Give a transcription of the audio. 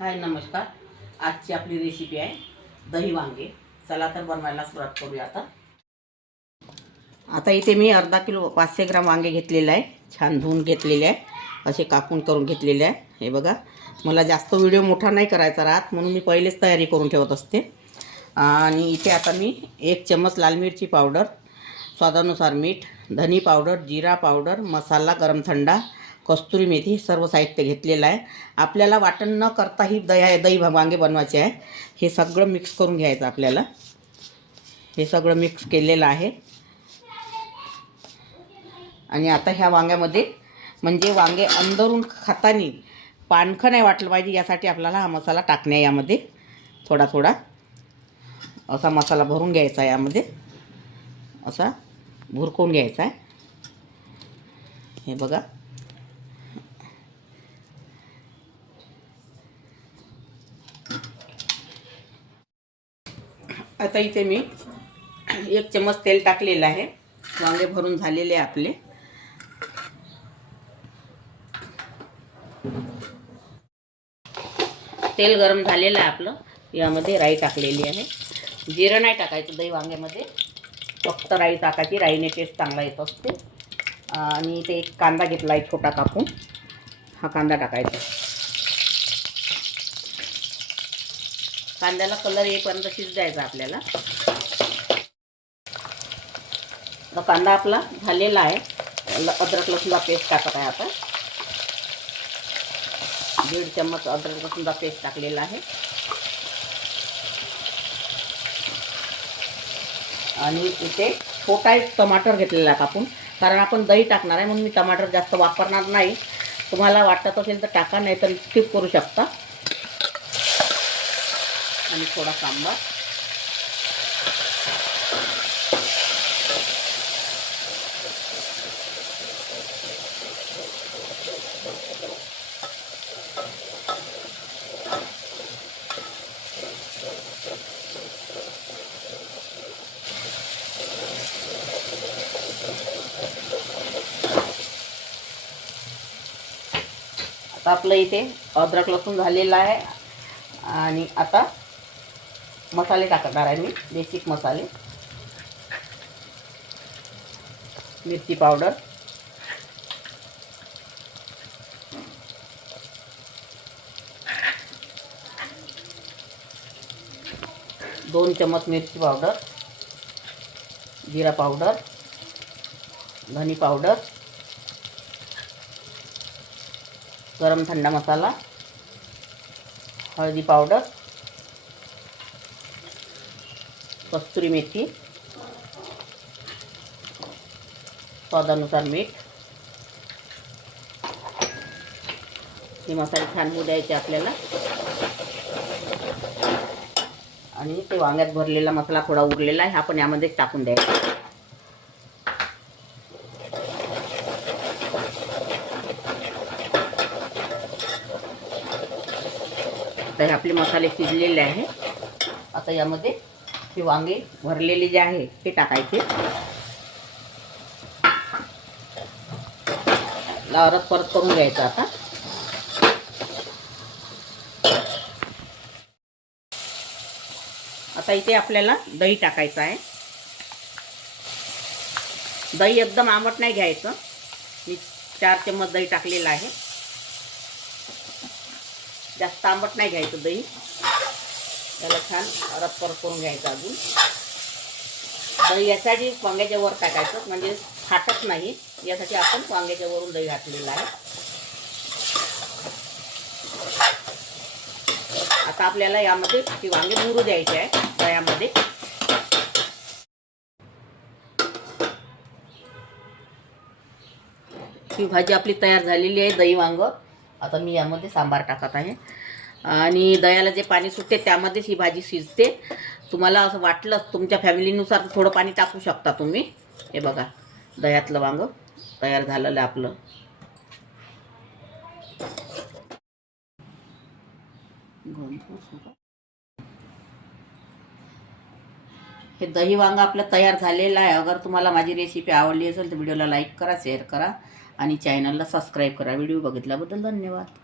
हाय नमस्कार। आजची आपली रेसिपी आहे दही वांगे। चला तर बनवायला सुरुवात करूया। आता इथे मी अर्धा किलो 500 ग्राम वांगे घेतलेले आहे। छान धुवून घेतलेले आहे, असे कापून करून घेतलेले आहे। हे बघा, मला जास्त व्हिडिओ मोठा नाही करायचा राहत म्हणून मी पहिलेच तयारी करून ठेवत असते। आणि इथे आता मी 1 चम्मच लाल मिरची पावडर, स्वादानुसार मीठ, धनी पावडर, जिरा पावडर, मसाला गरम थंडा, कस्तुरी मेथी सर्व साहित्य घेतलेलं आहे। आपल्याला वाटण न करता ही दही वांगे बनवायचे आहे। हे सगळं मिक्स करून घ्यायचं आपल्याला। हे सगळं मिक्स केलेलं आहे। आणि आता ह्या वांग्यामध्ये म्हणजे वांगे अंदरून खाताना पानखं नाही वाटलं पाहिजे, यासाठी आपल्याला हा मसाला टाकणे आहे। यामध्ये थोडा थोडा असा मसाला भरून घ्यायचा आहे। यामध्ये असा भुरकून घ्यायचा आहे। हे बघा, आता इथे मी 1 चम्मच तेल टाकलेलं आहे। वांगे भरून झालेले आपले। तेल गरम झालेलं आहे आपलं। यामध्ये राई टाकलेली आहे। जिरं नाही टाकायचं दही वांग्यामध्ये, फक्त राई टाकायची। राईने टेस्ट चांगला येत असते। आणि इथे एक कांदा घेतला आहे छोटा कापून, हा कांदा टाकायचा। कांद्याला कलर येईपर्यंत शिजवायचा आपल्याला। तर कांदा आपला झालेला आहे। अद्रक लसूणचा पेस्ट टाकत आहे आता। 1.5 चम्मच अद्रक लसूणचा पेस्ट टाकलेला आहे। आणि इथे छोटा एक टमाटर घेतलेला कापून, कारण आपण दही टाकणार आहे म्हणून मी टमाटर जास्त वापरणार नाही। तुम्हाला वाटत असेल तर टाका, नाही तर स्किप करू शकता। आणि थोडा सांबार, आता आपलं इथे अद्रक लसूण झालेला आहे। आणि आता मसाले टाकणार आहे मी, बेसिक मसाले। मिरची पावडर, दोन चम्मच मिरची पावडर, जिरा पावडर, धनी पावडर, गरम थंडा मसाला, हळदी पावडर, कस्तुरी मेथी, स्वादानुसार मीठ। हे मसाले छान होऊ द्यायचे आपल्याला। आणि ते वांग्यात भरलेला मसाला थोडा उरलेला आहे, हा पण यामध्ये टाकून द्यायचा। तर आपले मसाले शिजलेले आहे। आता यामध्ये हे वांगे भरलेले जे आहे ते टाकायचे। लावरत परत करून घ्यायचं आता। आता इथे आपल्याला दही टाकायचं आहे। दही एकदम आंबट नाही घ्यायचं। मी 4 चम्मच दही टाकलेलं आहे। जास्त आंबट नाही घ्यायचं दही। त्याला छान परत करून घ्यायचं अजून। दही यासाठी वांग्याच्या वर टाकायचं म्हणजे फाटत नाही, यासाठी आपण वांग्याच्या वरून दही घातलेलं आहे। आता आपल्याला यामध्ये ती वांगे मुरू द्यायचे आहे दह्यामध्ये। ही भाजी आपली तयार झालेली आहे, दही वांग। आता मी यामध्ये सांबार टाकत आहे। आणि दह्याला जे पाणी सुटते त्यामध्येच ही भाजी शिजते। तुम्हाला असं वाटलं तुमच्या फॅमिलीनुसार थोडं पाणी टाकू शकता तुम्ही। हे बघा, दह्यातलं वांग तयार झालेलं आपलं। हे दही वांग आपलं तयार झालेलं आहे। अगर तुम्हाला माझी रेसिपी आवडली असेल तर व्हिडिओला लाईक करा, शेअर करा आणि चॅनलला सबस्क्राईब करा। व्हिडिओ बघितल्याबद्दल धन्यवाद।